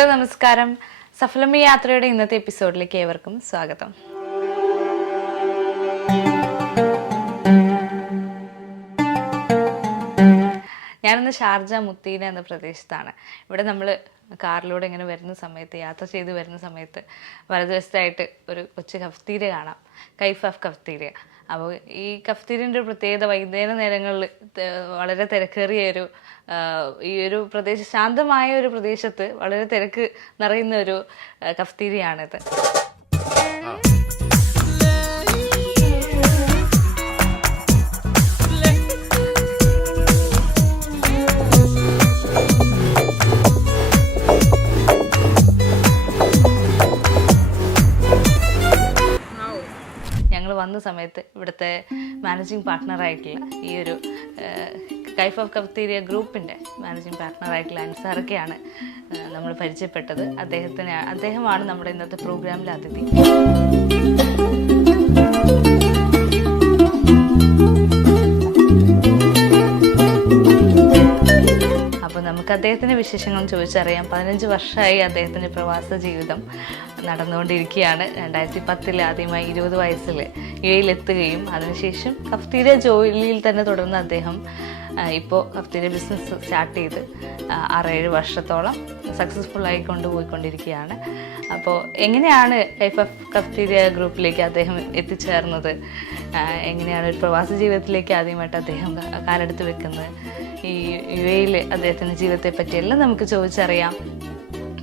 Hello നമസ്കാരം. സഫലമി യാത്രയുടെ ഇന്നത്തെ എപ്പിസോഡിലേക്ക് ഏവർക്കും സ്വാഗതം. ഞാനിന്ന് ഷാർജ മുത്തീന എന്ന പ്രദേശത്താണ്. ഇവിടെ നമ്മൾ കാറിലൂടെ ഇങ്ങനെ വരുന്ന സമയത്ത്, യാത്ര ചെയ്ത് വരുന്ന സമയത്ത് വലതുവശത്തായിട്ട് ഒരു കൊച്ചു കഫ്തീരിയ കാണാം, കൈഫഫ് കഫ്തീരിയ. അപ്പോൾ ഈ കഫ്തീരിയൻ്റെ ഒരു പ്രത്യേകത, വൈകുന്നേര നേരങ്ങളിൽ വളരെ തിരക്കേറിയ ഈ ഒരു ശാന്തമായ ഒരു പ്രദേശത്ത് വളരെ തിരക്ക് നിറയുന്ന ഒരു കഫ്തീരിയാണിത്. വന്ന സമയത്ത് ഇവിടുത്തെ മാനേജിങ് പാർട്ട്ണറായിട്ടുള്ള ഈ ഒരു കൈഫഫ് കഫ്തീരിയ ഗ്രൂപ്പിൻ്റെ മാനേജിങ് പാർട്ട്ണറായിട്ടുള്ള അൻസാറൊക്കെയാണ് നമ്മൾ പരിചയപ്പെട്ടത്. അദ്ദേഹമാണ് നമ്മുടെ ഇന്നത്തെ പ്രോഗ്രാമിലെ അതിഥി. അപ്പോൾ നമുക്ക് അദ്ദേഹത്തിൻ്റെ വിശേഷങ്ങൾ ചോദിച്ചറിയാം. 15 വർഷമായി അദ്ദേഹത്തിൻ്റെ പ്രവാസ ജീവിതം നടന്നുകൊണ്ടിരിക്കുകയാണ്. 2010 ആദ്യമായി 20 വയസ്സിൽ യുഎഇയിലെത്തുകയും അതിനുശേഷം കഫ്തീരിയ ജോലിയിൽ തന്നെ തുടർന്ന് അദ്ദേഹം ഇപ്പോൾ കഫ്തീരിയ ബിസിനസ് സ്റ്റാർട്ട് ചെയ്ത് 6-7 വർഷത്തോളം സക്സസ്ഫുള്ളായി കൊണ്ടുപോയിക്കൊണ്ടിരിക്കുകയാണ്. അപ്പോൾ എങ്ങനെയാണ് കൈഫഫ് കഫ്തീരിയ ഗ്രൂപ്പിലേക്ക് അദ്ദേഹം എത്തിച്ചേർന്നത്, എങ്ങനെയാണ് ഒരു പ്രവാസ ജീവിതത്തിലേക്ക് ആദ്യമായിട്ട് അദ്ദേഹം കാലെടുത്ത് വെക്കുന്നത്, ഈ യുഎഇയിൽ അദ്ദേഹത്തിൻ്റെ ജീവിതത്തെ പറ്റിയെല്ലാം നമുക്ക് ചോദിച്ചറിയാം.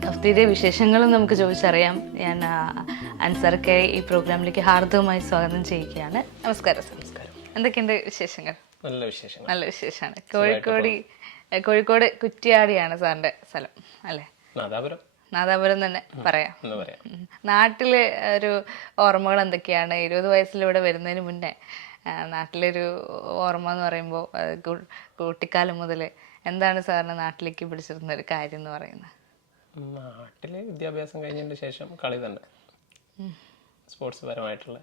കഫ്തീരിയ വിശേഷങ്ങളും നമുക്ക് ചോദിച്ചറിയാം. ഞാൻ അൻസാർക്ക് ഈ പ്രോഗ്രാമിലേക്ക് ഹാർദവമായി സ്വാഗതം ചെയ്യുകയാണ്. നമസ്കാരം. നമസ്കാരം. എന്തൊക്കെയുണ്ട് വിശേഷങ്ങൾ? നല്ല വിശേഷമാണ്. കോഴിക്കോട് കുറ്റ്യാടിയാണ് സാറിന്റെ സ്ഥലം അല്ലേ? നാദാപുരം തന്നെ പറയാം. നാട്ടില് ഒരു ഓർമ്മകൾ എന്തൊക്കെയാണ്? 20 വയസ്സിലൂടെ വരുന്നതിന് മുന്നേ നാട്ടിലൊരു ഓർമ്മ എന്ന് പറയുമ്പോൾ കുട്ടിക്കാലം മുതൽ എന്താണ് സാറിന് നാട്ടിലേക്ക് പിടിച്ചിരുന്ന ഒരു കാര്യം എന്ന് പറയുന്നത്? നാട്ടില് വിദ്യാഭ്യാസം കഴിഞ്ഞതിന് ശേഷം കളി തന്നെ, സ്പോർട്സ് പരമായിട്ടുള്ള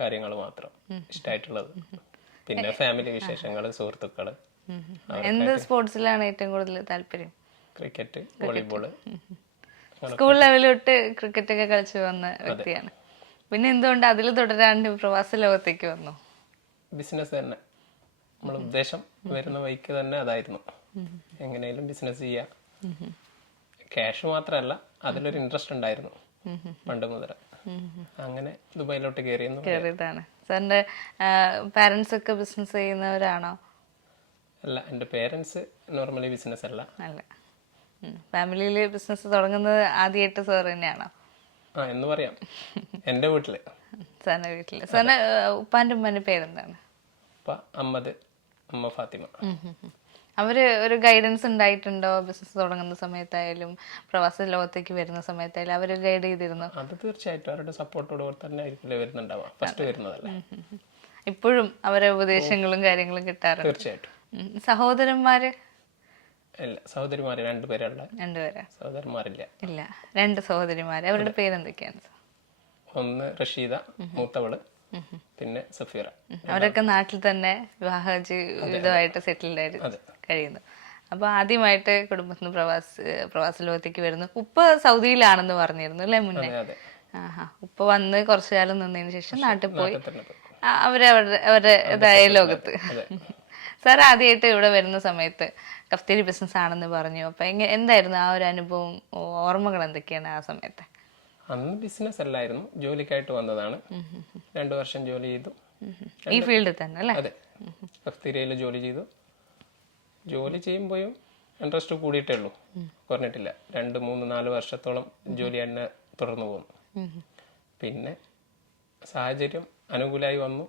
കാര്യങ്ങൾ മാത്രം ഇഷ്ടമായിട്ടുള്ളത്. പിന്നെ ഫാമിലി വിശേഷങ്ങള്, സുഹൃത്തുക്കള്. എന്ത് സ്പോർട്സിലാണ് ഏറ്റവും കൂടുതൽ താല്പര്യം? Cricket, volleyball. സ്കൂൾ ലെവലിൽ തൊട്ട് ക്രിക്കറ്റ് ഒക്കെ കളിച്ചു വന്ന വ്യക്തിയാണ്. പിന്നെ എന്തുകൊണ്ട് അതിൽ തുടരാണ്ട് പ്രവാസ ലോകത്തേക്ക് വന്നു? ബിസിനസ് തന്നെ നമ്മളെ ഉദ്ദേശം. വരുന്ന വഴിക്ക് തന്നെ അതായിരുന്നു, എങ്ങനെയും ബിസിനസ് ചെയ്യാം. ക്യാഷ് മാത്രമല്ല, അതിലൊരു ഇൻട്രസ്റ്റ് ഉണ്ടായിരുന്നു പണ്ട് മുതൽ. അങ്ങനെ ദുബായിലോട്ട് കയറിയതാണ്. സാറിന്റെ പാരന്റ്സ് ഒക്കെ ബിസിനസ് ചെയ്യുന്നവരാണോ? അല്ല, എന്റെ പേരൻസ് നോർമലി ബിസിനസ് അല്ല. ഫാമിലിയില് ബിസിനസ് തുടങ്ങുന്നത് ആദ്യമായിട്ട് സാർ തന്നെയാണോ? എന്ന് പറയാം. എന്റെ വീട്ടില്, സാറിന്റെ വീട്ടില്. സാറിന്റെ ഉപ്പാന്റെ ഉമ്മാന്റെ പേരെന്താണ്? അമ്മ ഫാത്തിമ. അവര് ഒരു ഗൈഡൻസ് ഉണ്ടായിട്ടുണ്ടോ? ബിസിനസ് തുടങ്ങുന്ന സമയത്തായാലും പ്രവാസ ലോകത്തേക്ക് വരുന്ന സമയത്തായാലും അവര് ഗൈഡ് ചെയ്തിരുന്നു? അത് തീർച്ചയായിട്ടും അവരുടെ സപ്പോർട്ടോട് തന്നെ ആയിരിക്കില്ല വരുന്നുണ്ടാവുക. ഫസ്റ്റ് വരുന്നതല്ലേ. ഇപ്പോഴും അവരെ ഉപദേശങ്ങളും കാര്യങ്ങളും കിട്ടാറുണ്ട്? തീർച്ചയായിട്ടും. സഹോദരന്മാര്? ഇല്ല, സഹോദരിമാര് 2 പേരുള്ള. 2 പേരാ? സഹോദരന്മാരില്ല. ഇല്ല, 2 സഹോദരിമാര്. അവരുടെ പേരെന്തൊക്കെയാണ്? ഒന്ന് റഷീദ, മൂത്തവള്, പിന്നെ സഫീറ. അവരൊക്കെ നാട്ടിൽ തന്നെ വിവാഹ ജീവിതമായിട്ട് സെറ്റിൽഡ് ആയിട്ട് കഴിയുന്നു. അപ്പൊ ആദ്യമായിട്ട് കുടുംബത്തിന് പ്രവാസ ലോകത്തേക്ക് വരുന്നു. ഉപ്പ സൗദിയിലാണെന്ന് പറഞ്ഞിരുന്നു അല്ലെ മുന്നേ? ഉപ്പ വന്ന് കുറച്ചു കാലം നിന്നതിന് ശേഷം നാട്ടിൽ പോയി അവരുടേതായ ലോകത്ത്. സാർ ആദ്യമായിട്ട് ഇവിടെ വരുന്ന സമയത്ത് കഫ്തീരിയ ബിസിനസ് ആണെന്ന് പറഞ്ഞു. അപ്പൊ എന്തായിരുന്നു ആ ഒരു അനുഭവം, ഓർമ്മകൾ എന്തൊക്കെയാണ് ആ സമയത്ത്? അന്ന് ബിസിനസ് അല്ലായിരുന്നു, ജോലിക്കായിട്ട് വന്നതാണ്. 2 വർഷം ജോലി ചെയ്തു ഈ ഫീൽഡിൽ തന്നെ അല്ലേ? അതെ, കഫ്തീരിയയിൽ ജോലി ചെയ്തു. ജോലി ചെയ്യുമ്പോഴും ഇൻട്രസ്റ്റ് കൂടിയിട്ടേ ഉള്ളൂ, കുറഞ്ഞിട്ടില്ല. 2, 3, 4 വർഷത്തോളം ജോലി തന്നെ തുടർന്നു പോകുന്നു. പിന്നെ സാഹചര്യം അനുകൂലമായി വന്നു,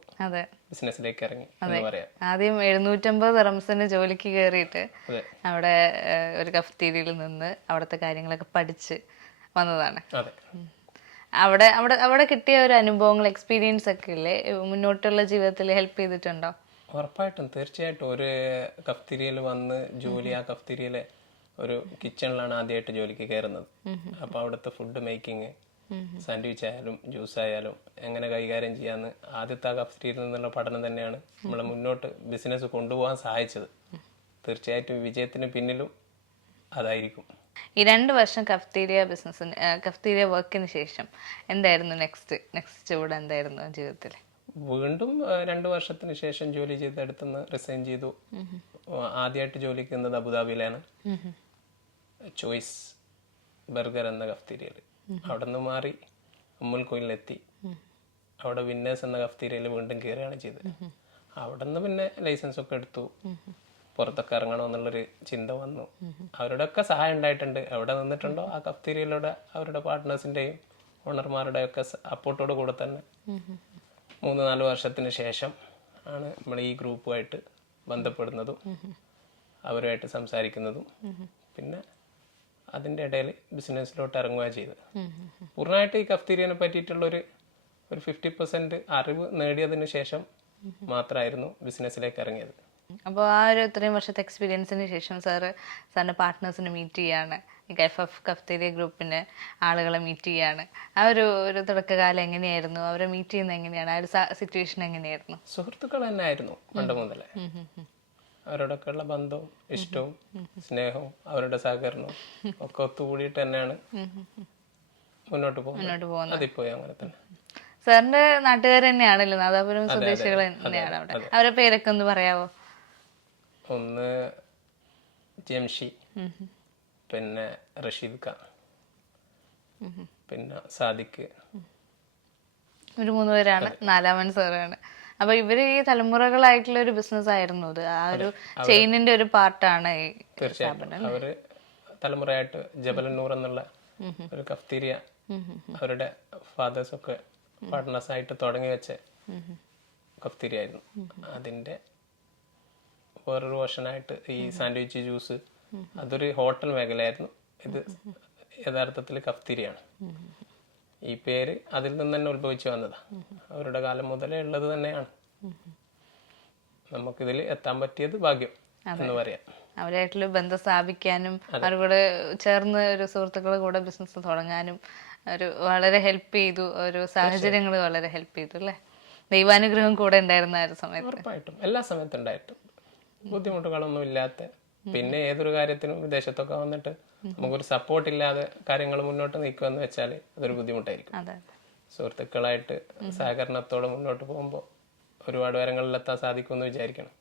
ബിസിനസ്സിലേക്ക് ഇറങ്ങി എന്ന് പറയാം. ആദ്യം 750 ദിർഹംസിന് ജോലിക്ക് കയറിയിട്ട് അവിടെ ഒരു കഫ്തീരിയയിൽ നിന്ന് അവിടുത്തെ കാര്യങ്ങളൊക്കെ പഠിച്ച് വന്നതാണ്. അവിടെ കിട്ടിയ ഒരു അനുഭവങ്ങൾ, എക്സ്പീരിയൻസ് ഒക്കെ ഇല്ലേ, മുന്നോട്ടുള്ള ജീവിതത്തിൽ ഹെൽപ്പ് ചെയ്തിട്ടുണ്ടോ? ഉറപ്പായിട്ടും, തീർച്ചയായിട്ടും. ഒരു കഫ്തീരിയയിൽ വന്ന് ജോലി, ആ കഫ്തീരിയയിലെ ഒരു കിച്ചണിലാണ് ആദ്യമായിട്ട് ജോലിക്ക് കയറുന്നത്. അപ്പൊ അവിടുത്തെ ഫുഡ് മേക്കിങ്, സാൻഡ്വിച്ച് ആയാലും ജ്യൂസ് ആയാലും എങ്ങനെ കൈകാര്യം ചെയ്യാന്ന് ആദ്യത്തെ കഫ്തീരിയയിൽ നിന്നുള്ള പഠനം തന്നെയാണ് നമ്മളെ മുന്നോട്ട് ബിസിനസ് കൊണ്ടുപോകാൻ സഹായിച്ചത്. തീർച്ചയായിട്ടും വിജയത്തിന് പിന്നിലും അതായിരിക്കും. ഈ 2 വർഷം കഫ്തീരിയ ബിസിനസ്സിന് കഫ്തീരിയ വർക്കിന് ശേഷം എന്തായിരുന്നു നെക്സ്റ്റ് ഇവിടെ എന്തായിരുന്നു ജീവിതത്തിൽ? വീണ്ടും 2 വർഷത്തിന് ശേഷം ജോലി ചെയ്തെടുത്തുനിന്ന് റിസൈൻ ചെയ്തു. ആദ്യമായിട്ട് ജോലിക്ക് നിന്നത് അബുദാബിയിലാണ്, ചോയ്സ് ബർഗർ എന്ന കഫ്തീരിയയിൽ. അവിടെ നിന്ന് മാറി അമ്മുൽ കോയിലെത്തി. അവിടെ വിന്നേഴ്സ് എന്ന കഫ്തീരിയയിൽ വീണ്ടും കയറുകയാണ് ചെയ്തത്. അവിടെ നിന്ന് പിന്നെ ലൈസൻസ് ഒക്കെ എടുത്തു. പുറത്തൊക്കെ ഇറങ്ങണമെന്നുള്ളൊരു ചിന്ത വന്നു. അവരുടെയൊക്കെ സഹായം ഉണ്ടായിട്ടുണ്ട്. എവിടെ നിന്നിട്ടുണ്ടോ ആ കഫ്തീരിയയിലൂടെ അവരുടെ പാർട്ട്നേഴ്സിൻ്റെയും ഓണർമാരുടെയും ഒക്കെ സപ്പോർട്ടോട് കൂടെ തന്നെ 3-4 വർഷത്തിന് ശേഷം ആണ് നമ്മൾ ഈ ഗ്രൂപ്പുമായിട്ട് ബന്ധപ്പെടുന്നതും അവരുമായിട്ട് സംസാരിക്കുന്നതും പിന്നെ അതിൻ്റെ ഇടയിൽ ബിസിനസ്സിലോട്ട് ഇറങ്ങുക ചെയ്തത്. പൂർണ്ണമായിട്ട് ഈ കഫ്തീരിയനെ പറ്റിയിട്ടുള്ളൊരു 50% അറിവ് നേടിയതിന് ശേഷം മാത്രമായിരുന്നു ബിസിനസ്സിലേക്ക് ഇറങ്ങിയത്. അപ്പോൾ ആ ഒരു ഇത്രയും വർഷത്തെ എക്സ്പീരിയൻസിന് ശേഷം സാറിൻ്റെ പാർട്ട്നേഴ്സിനെ മീറ്റ് ചെയ്യാണ്, ഈ കഫ്തീരിയ ഗ്രൂപ്പിൻ്റെ ആളുകളെ മീറ്റ് ചെയ്യാണ്. ആ ഒരു തുടക്കകാലം എങ്ങനെയായിരുന്നു? അവരെ മീറ്റ് ചെയ്യുന്നത് എങ്ങനെയാണ്? ആ ഒരു സിറ്റുവേഷൻ എങ്ങനെയായിരുന്നു? സുഹൃത്തുക്കൾ തന്നെ ആയിരുന്നു പണ്ട് മുതലേ. അവരോടൊക്കെ ഉള്ള ബന്ധവും ഇഷ്ടവും സ്നേഹവും അവരുടെ സഹകരണവും ഒക്കെ ഒത്തുകൂടിയിട്ട് തന്നെയാണ് മുന്നോട്ട് പോകുന്നത്. അതിപ്പോയി അങ്ങനെ തന്നെ. സാറിന്റെ നാട്ടുകാർ തന്നെയാണല്ലോ, നാദാപുരം സ്വദേശികൾ തന്നെയാണ് അവിടെ. അവരുടെ പേരൊക്കെ ഒന്ന് പറയാവോ? ഒന്ന് ജംഷി, പിന്നെ റഷീദ് ഖാൻ, പിന്നെ സാദിഖ്. ഒരു 3 പേരാണ്. 4-മൻ സാറാണ്. അപ്പൊ ഇവര് ഈ തലമുറകളായിട്ടുള്ള ഒരു ബിസിനസ് ആയിരുന്നു ഇത്. ആ ഒരു ചെയിനിന്റെ ഒരു പാർട്ടാണ് ഈ തീർച്ചയായിട്ടും. അവര് തലമുറയായിട്ട് ജബലന്നൂർ എന്നുള്ള ഒരു കഫ്തീരിയ അവരുടെ ഫാദേഴ്സ് ഒക്കെ പാർട്ട്നേഴ്സ് ആയിട്ട് തുടങ്ങി വെച്ച കഫ്തീരിയ ആയിരുന്നു. അതിന്റെ വേറൊരു വേർഷനായിട്ട് ഈ സാൻഡ്വിച്ച് ജ്യൂസ്, അതൊരു ഹോട്ടൽ മേഖലയായിരുന്നു. ഇത് യഥാർത്ഥത്തിൽ കഫ്തീരിയാണ്. ഈ പേര് അതിൽ നിന്ന് തന്നെ ഉത്ഭവിച്ചു വന്നതാ. അവരുടെ കാലം മുതലേ ഉള്ളത് തന്നെയാണ്. നമുക്കിതിൽ എത്താൻ പറ്റിയത് ഭാഗ്യം എന്ന് പറയാം. അവരായിട്ടുള്ള ബന്ധം സ്ഥാപിക്കാനും അവരുടെ കൂടെ ചേർന്ന് ഒരു സുഹൃത്തുക്കളുടെ കൂടെ ബിസിനസ് തുടങ്ങാനും ഒരു വളരെ ഹെൽപ്പ് ചെയ്തു. ഒരു സാഹചര്യങ്ങൾ വളരെ ഹെൽപ്പ് ചെയ്തു അല്ലേ? ദൈവാനുഗ്രഹം കൂടെ ഉണ്ടായിരുന്ന ആ ഒരു സമയത്ത്. ഉറപ്പായിട്ടും എല്ലാ സമയത്തും ഉണ്ടായിട്ടും ബുദ്ധിമുട്ടുകളൊന്നും ഇല്ലാത്ത. പിന്നെ ഏതൊരു കാര്യത്തിനും വിദേശത്തൊക്കെ വന്നിട്ട് നമുക്കൊരു സപ്പോർട്ട് ഇല്ലാതെ കാര്യങ്ങൾ മുന്നോട്ട് നീക്കുമെന്ന് വെച്ചാൽ അതൊരു ബുദ്ധിമുട്ടായിരിക്കും. സുഹൃത്തുക്കളായിട്ട് സഹകരണത്തോടെ മുന്നോട്ട് പോകുമ്പോൾ ഒരുപാട് കാര്യങ്ങളിലെത്താൻ സാധിക്കുമെന്ന് വിചാരിക്കണം.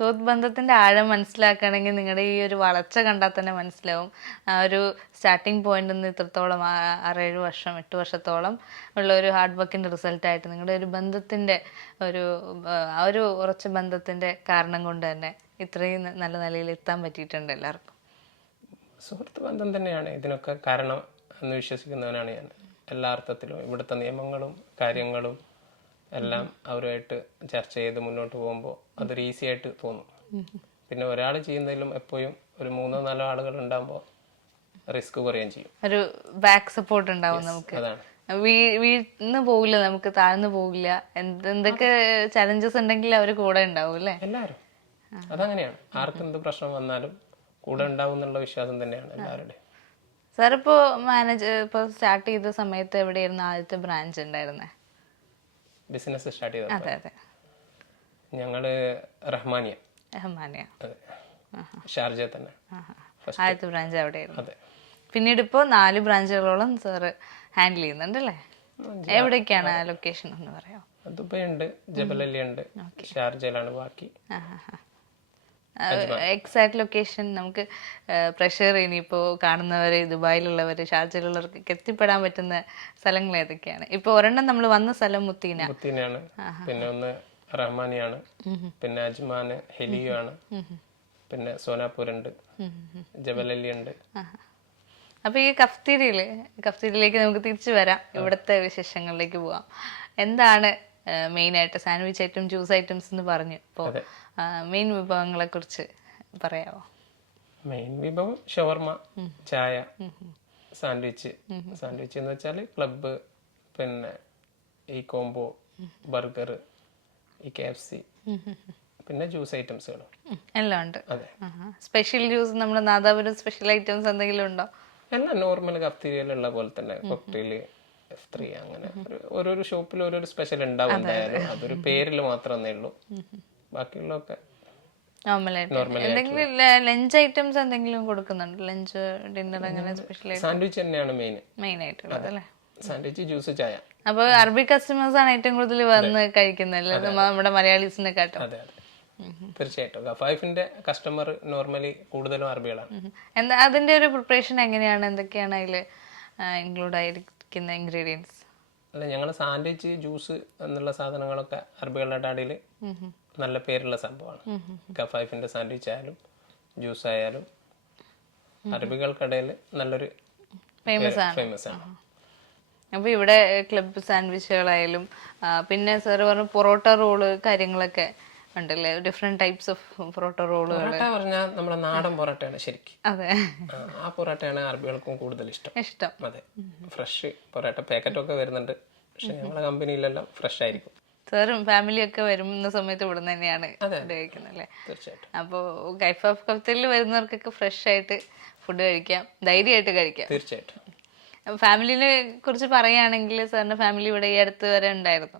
സുഹൃത്ത് ബന്ധത്തിന്റെ ആഴം മനസ്സിലാക്കുകയാണെങ്കിൽ നിങ്ങളുടെ ഈ ഒരു വളർച്ച കണ്ടാൽ തന്നെ മനസ്സിലാവും. ആ ഒരു സ്റ്റാർട്ടിങ് പോയിന്റ് നിന്ന് ഇത്രത്തോളം 6-7 വർഷം 8 വർഷത്തോളം ഉള്ള ഒരു ഹാർഡ് വർക്കിന്റെ റിസൾട്ടായിട്ട് നിങ്ങളുടെ ഒരു ബന്ധത്തിന്റെ ആ ഒരു ഉറച്ച ബന്ധത്തിന്റെ കാരണം കൊണ്ട് തന്നെ ഇത്രയും നല്ല നിലയിൽ എത്താൻ പറ്റിയിട്ടുണ്ട് എല്ലാവർക്കും. സുഹൃത്ത് ബന്ധം തന്നെയാണ് ഇതിനൊക്കെ കാരണം എന്ന് വിശ്വസിക്കുന്നവനാണ് ഞാൻ. എല്ലാ അർത്ഥത്തിലും ഇവിടുത്തെ നിയമങ്ങളും കാര്യങ്ങളും എല്ലാം അവരുമായിട്ട് ചർച്ച ചെയ്ത് മുന്നോട്ട് പോകുമ്പോൾ അതൊരു ഈസി ആയിട്ട് തോന്നും. പിന്നെ ഒരാൾ ചെയ്യുന്നതിലും എപ്പോഴും ഒരു 3-4 ആളുകൾ ഉണ്ടാകുമ്പോൾ റിസ്ക് കുറയുകയും ചെയ്യും. ഒരു ബാക്ക് സപ്പോർട്ട് ഉണ്ടാവും നമുക്ക്. അതാണ്. വീഴ്ന്ന് പോകില്ല, നമുക്ക് താഴ്ന്നു പോകില്ല. എന്തൊക്കെ ചലഞ്ചസ് ഉണ്ടെങ്കിൽ അവർ കൂടെ ഉണ്ടാവും അല്ലേ? എല്ലാവരും അതങ്ങനെയാണ്. ആർക്കും എന്ത് പ്രശ്നം വന്നാലും കൂടെ ഉണ്ടാവും എന്നുള്ള വിശ്വാസം തന്നെയാണ് എല്ലാവരുടെയും. സാർ ഇപ്പോൾ സ്റ്റാർട്ട് ചെയ്ത സമയത്ത് എവിടെയായിരുന്നു ആദ്യത്തെ ബ്രാഞ്ച് ഉണ്ടായിരുന്നേ? ബിസിനസ് സ്റ്റാർട്ട് ചെയ്തത് ഞങ്ങള് റഹ്മാനിയ ഷാർജ തന്നെ ആദ്യത്തെ ബ്രാഞ്ച് അവിടെയായിരുന്നു. പിന്നീട് ഇപ്പോൾ 4 ബ്രാഞ്ചുകളോളം സാറ് ഹാൻഡിൽ ചെയ്യുന്നുണ്ടല്ലേ? എവിടേക്കാണ് ആ ലൊക്കേഷൻ എന്ന് പറയാം? ദുബായ് ഉണ്ട്, ജബലലി ഉണ്ട്, ഷാർജയിലാണ് ബാക്കി. എക്സാക്ട് ലൊക്കേഷൻ നമുക്ക് പ്രഷർ ഇനിയിപ്പോൾ കാണുന്നവര്, ദുബായിലുള്ളവര്, ഷാർജയിലുള്ളവർക്ക് എത്തിപ്പെടാൻ പറ്റുന്ന സ്ഥലങ്ങൾ ഏതൊക്കെയാണ്? ഇപ്പൊ ഒരെണ്ണം നമ്മൾ വന്ന സ്ഥലം മുത്തീനയാണ്, പിന്നെ ഒന്ന് റഹ്മാനിയാണ്, പിന്നെ അജ്മാന് ഹെലിയോ ആണ്, പിന്നെ സോനാപൂർ ഉണ്ട്, ജബലലി ഉണ്ട്. അപ്പൊ ഈ കഫ്തീരിയയിലേക്ക് നമുക്ക് തിരിച്ചു വരാം. ഇവിടുത്തെ വിശേഷങ്ങളിലേക്ക് പോവാം. എന്താണ് മെയിൻ ആയിട്ട്? സാൻഡ്വിച്ച് ഐറ്റം, ജ്യൂസ് ഐറ്റംസ് എന്ന് പറഞ്ഞു. ഇപ്പോൾ മെയിൻ വിഭവങ്ങളെ കുറിച്ച് പറയാമോ? മെയിൻ വിഭവം ഷവർമ, ചായ, സാൻഡ്വിച്ച് എന്ന് വെച്ചാൽ ക്ലബ്ബ്, പിന്നെ ഈ കോംബോ, ബർഗർ, ഈ KFC, പിന്നെ ജ്യൂസ് ഐറ്റംസുകളും എല്ലാം ഉണ്ട്. സ്പെഷ്യൽ ജ്യൂസ്, നമ്മുടെ നാദാപുരം സ്പെഷ്യൽ ഐറ്റംസ് എന്തെങ്കിലും ഉണ്ടോ? എല്ലാം നോർമൽ കഫ്തീരിയയിലുള്ള പോലെ തന്നെ. കോക്ടെയില്, F3 അങ്ങനെ ഓരോരോ ഷോപ്പിൽ ഓരോരോ സ്പെഷ്യൽ ഉണ്ടാവും. എന്തായാലും അതൊരു പേരിൽ മാത്രമേ ഉള്ളൂ. ബാക്കിയുള്ളതൊക്കെ നോർമലായിട്ട് എന്തെങ്കിലും ലഞ്ച് ഐറ്റംസ് എന്തെങ്കിലും കൊടുക്കുന്നുണ്ട്? ലഞ്ച് ഡിന്നർ അങ്ങനെ സ്പെഷ്യൽ സാൻഡ്വിച്ച് തന്നെയാണ് മെയിൻ ആയിട്ടുള്ളത് അല്ലേ? സാൻഡ്വിച്ച്, ജ്യൂസ്, ചായ. അപ്പൊ അറബി കസ്റ്റമേഴ്സ് ആണ് ഏറ്റവും കൂടുതൽ വന്ന് കഴിക്കുന്നത് നമ്മുടെ മലയാളീസിനെക്കാട്ടും? അതെ അതെ, തീർച്ചയായിട്ടും. ഗഫൈഫിന്റെ കസ്റ്റമർ നോർമലി കൂടുതലും അറബികളാണ്. എന്താ അതിന്റെ ഒരു പ്രിപ്പറേഷൻ എങ്ങനെയാണ്? എന്തൊക്കെയാണ് അതിൽ ഇൻക്ലൂഡ് ആയിരിക്കുന്ന ഇൻഗ്രീഡിയൻസ്? അല്ല, ഞങ്ങൾ സാൻഡ്വിച്ച്, ജ്യൂസ് എന്നുള്ള സാധനങ്ങളൊക്കെ അറബികളുടെ ഇടയിൽ നല്ല പേരുള്ള സംഭവമാണ്. ഗഫൈഫിന്റെ സാൻഡ്വിച്ച് ആയാലും ജ്യൂസ് ആയാലും അറബികൾക്കിടയിൽ നല്ലൊരു ഫേമസ് ആണ്. അപ്പോൾ ഇവിടെ ക്ലബ് സാൻഡ്വിച്ചുകളായാലും പിന്നെ സാറ് പറഞ്ഞു പൊറോട്ട റോള് കാര്യങ്ങളൊക്കെ ഉണ്ടല്ലേ? ഡിഫറെന്റ് ടൈപ്സ് ഓഫ് പൊറോട്ട റോളുകൾ. പൊറോട്ട പറഞ്ഞാൽ നമ്മുടെ നാടൻ പൊറോട്ടയാണ് ശരിക്കും. അതെ, ആ പൊറോട്ടയാണ് അറബികൾക്കും കൂടുതൽ ഇഷ്ടം. അതെ, ഫ്രഷ് പൊറോട്ട പാക്കറ്റൊക്കെ വരുന്നുണ്ട്, പക്ഷെ ഞങ്ങളുടെ കമ്പനിയിലെല്ലാം ഫ്രഷ് ആയിരിക്കും. സാറും ഫാമിലി ഒക്കെ വരുന്ന സമയത്ത് ഇവിടെ തന്നെയാണ് ഫുഡ് കഴിക്കുന്നത് അല്ലേ? തീർച്ചയായിട്ടും. അപ്പോൾ ഗൾഫ് ഓഫ് ഖത്തറിൽ വരുന്നവർക്കൊക്കെ ഫ്രഷ് ആയിട്ട് ഫുഡ് കഴിക്കാം, ധൈര്യമായിട്ട് കഴിക്കാം. തീർച്ചയായിട്ടും. ഫാമിലിനെ കുറിച്ച് പറയുകയാണെങ്കിൽ സാറിന്റെ ഫാമിലി ഇവിടെ ഈ അടുത്ത് വരെ ഉണ്ടായിരുന്നു,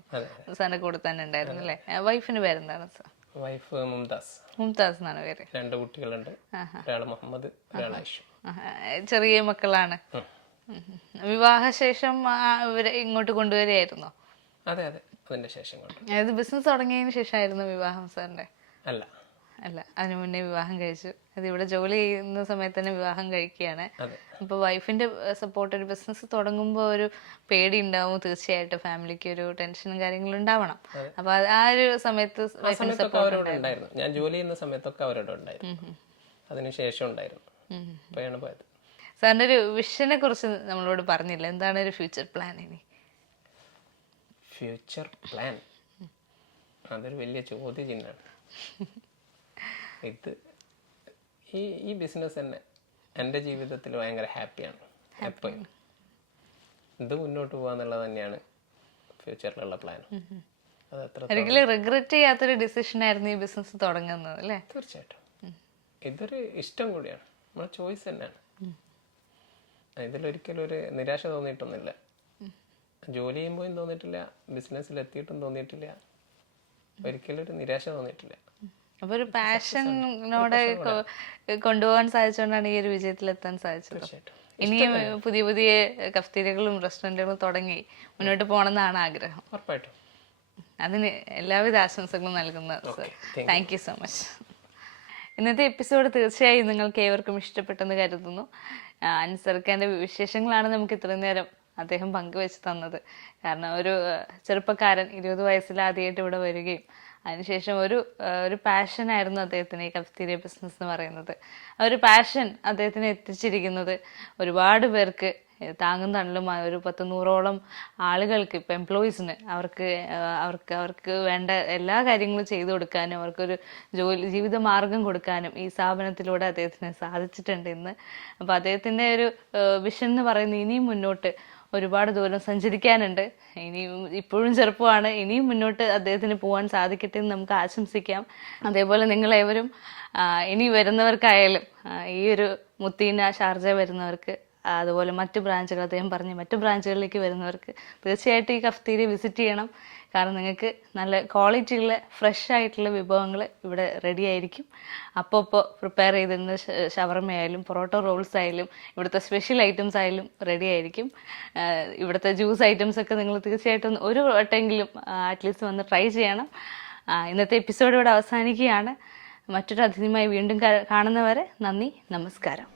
സാറിന്റെ കൂടെ തന്നെ ഉണ്ടായിരുന്നു അല്ലേ? വൈഫിന് പേരെന്താണ് സാർ? വൈഫ് മുംതാസ്. മുംതാസ് എന്നാണ് പേര്. 2 കുട്ടികളുണ്ട്, ഒരാൾ മുഹമ്മദ്, ഒരാൾ ആയിഷ. ചെറിയ മക്കളാണ്. വിവാഹശേഷം ഇവരെ ഇങ്ങോട്ട് കൊണ്ടുവരികയായിരുന്നോ? അതെ അതെ, അതിന്റെ ശേഷം കൊണ്ട്. അതായത് ബിസിനസ് തുടങ്ങിയതിന് ശേഷമായിരുന്നു വിവാഹം സാറിന്റെ? അല്ല, അതിനു മുന്നേ വിവാഹം കഴിച്ചു. അത് ഇവിടെ ജോലി ചെയ്യുന്ന സമയത്ത് തന്നെ വിവാഹം കഴിക്കുകയാണ്. അപ്പൊ വൈഫിന്റെ സപ്പോർട്ട്, ഒരു ബിസിനസ് തുടങ്ങുമ്പോൾ ഒരു പേടി ഉണ്ടാവും തീർച്ചയായിട്ടും, ഫാമിലിക്ക് ഒരു ടെൻഷനും കാര്യങ്ങളും ഉണ്ടാവണം. അപ്പൊ ആ ഒരു സമയത്ത് ഉണ്ടായിരുന്നു. ഞാൻ ജോലി ചെയ്യുന്ന സമയത്തൊക്കെ അവരോട് ഉണ്ടായിരുന്നു, അതിനുശേഷം ഉണ്ടായിരുന്നു. പോയത്. സാറിന്റെ ഒരു വിഷനെ കുറിച്ച് നമ്മളോട് പറഞ്ഞില്ല, എന്താണ് ഒരു ഫ്യൂച്ചർ പ്ലാൻ? ഇനി ഫ്യൂച്ചർ പ്ലാൻ അതൊരു വലിയ ചോദ്യചിഹ്നമാണ്. ഈ ബിസിനസ് തന്നെ എൻ്റെ ജീവിതത്തിൽ ഭയങ്കര ഹാപ്പിയാണ്. എപ്പോഴും ഇത് മുന്നോട്ട് പോകാന്നുള്ളത് തന്നെയാണ് ഫ്യൂച്ചറിലുള്ള പ്ലാൻ. ഒരിക്കലും റിഗ്രറ്റ് ചെയ്യാത്തൊരു ഡിസിഷൻ ആയിരുന്നു ഈ ബിസിനസ് തുടങ്ങുന്നത് അല്ലേ? തീർച്ചയായിട്ടും. ഇതൊരു ഇഷ്ടം കൂടിയാണ്, നമ്മുടെ ചോയ്സ് തന്നെയാണ്. ഇതിലൊരിക്കലും ഒരു നിരാശ തോന്നിയിട്ടൊന്നുമില്ല. ജോലി ചെയ്യുമ്പോഴും തോന്നിയിട്ടില്ല, ബിസിനസ്സിൽ എത്തിയിട്ടും തോന്നിയിട്ടില്ല, ഒരിക്കലും ഒരു നിരാശ തോന്നിയിട്ടില്ല. അപ്പൊ ഒരു പാഷനോടെ കൊണ്ടുപോകാൻ സാധിച്ചുകൊണ്ടാണ് ഈ ഒരു വിജയത്തിലെത്താൻ സാധിച്ചത്. ഇനിയും പുതിയ പുതിയ കഫ്തീരിയകളും റെസ്റ്റോറൻറ്റുകളും തുടങ്ങി മുന്നോട്ട് പോകണമെന്നാണ് ആഗ്രഹം. ഉറപ്പായിട്ടും. അതിന് എല്ലാവിധ ആശംസകളും നൽകുന്നത് sir. Thank you so much. ഇന്നത്തെ എപ്പിസോഡ് തീർച്ചയായും നിങ്ങൾക്ക് ഏവർക്കും ഇഷ്ടപ്പെട്ടെന്ന് കരുതുന്നു. അൻസർക്കാൻ്റെ വിശേഷങ്ങളാണ് നമുക്ക് ഇത്രയും നേരം അദ്ദേഹം പങ്കുവെച്ച് തന്നത്. കാരണം ഒരു ചെറുപ്പക്കാരൻ 20 വയസ്സിൽ ആദ്യമായിട്ട് ഇവിടെ വരികയും അതിനുശേഷം ഒരു പാഷനായിരുന്നു അദ്ദേഹത്തിന് ഈ കഫ്തീരിയ ബിസിനസ് എന്ന് പറയുന്നത്. ആ ഒരു പാഷൻ അദ്ദേഹത്തിനെ എത്തിച്ചിരിക്കുന്നത് ഒരുപാട് പേർക്ക് താങ്ങും തണലുമായ ഒരു 100-100ഓളം ആളുകൾക്ക്, ഇപ്പം എംപ്ലോയീസിന് അവർക്ക് വേണ്ട എല്ലാ കാര്യങ്ങളും ചെയ്തു കൊടുക്കാനും അവർക്കൊരു ജീവിത മാർഗം കൊടുക്കാനും ഈ സ്ഥാപനത്തിലൂടെ അദ്ദേഹത്തിന് സാധിച്ചിട്ടുണ്ട് ഇന്ന്. അപ്പോൾ അദ്ദേഹത്തിൻ്റെ ഒരു വിഷൻ എന്ന് പറയുന്നത് ഇനിയും മുന്നോട്ട് ഒരുപാട് ദൂരം സഞ്ചരിക്കാനുണ്ട്. ഇപ്പോഴും ചെറുപ്പമാണ്, ഇനിയും മുന്നോട്ട് അദ്ദേഹത്തിന് പോകാൻ സാധിക്കട്ടെ എന്ന് നമുക്ക് ആശംസിക്കാം. അതേപോലെ നിങ്ങളേവരും ഇനി വരുന്നവർക്കായാലും ഈ ഒരു മുത്തീന, ഷാർജ വരുന്നവർക്ക്, അതുപോലെ മറ്റു ബ്രാഞ്ചുകൾ അദ്ദേഹം പറഞ്ഞ മറ്റു ബ്രാഞ്ചുകളിലേക്ക് വരുന്നവർക്ക് തീർച്ചയായിട്ടും ഈ കഫ്തീരിയ വിസിറ്റ് ചെയ്യണം. കാരണം നിങ്ങൾക്ക് നല്ല ക്വാളിറ്റിയുള്ള ഫ്രഷ് ആയിട്ടുള്ള വിഭവങ്ങൾ ഇവിടെ റെഡി ആയിരിക്കും. അപ്പോൾ പ്രിപ്പയർ ചെയ്തിരുന്ന ഷവർമയായാലും പൊറോട്ട റോൾസ് ആയാലും ഇവിടുത്തെ സ്പെഷ്യൽ ഐറ്റംസ് ആയാലും റെഡി ആയിരിക്കും. ഇവിടുത്തെ ജ്യൂസ് ഐറ്റംസ് ഒക്കെ നിങ്ങൾ തീർച്ചയായിട്ടും ഒരു വട്ടമെങ്കിലും അറ്റ്ലീസ്റ്റ് വന്ന് ട്രൈ ചെയ്യണം. ഇന്നത്തെ എപ്പിസോഡ് ഇവിടെ അവസാനിക്കുകയാണ്. മറ്റൊരു അതിഥിയുമായി വീണ്ടും കാണുന്നവരെ നന്ദി, നമസ്കാരം.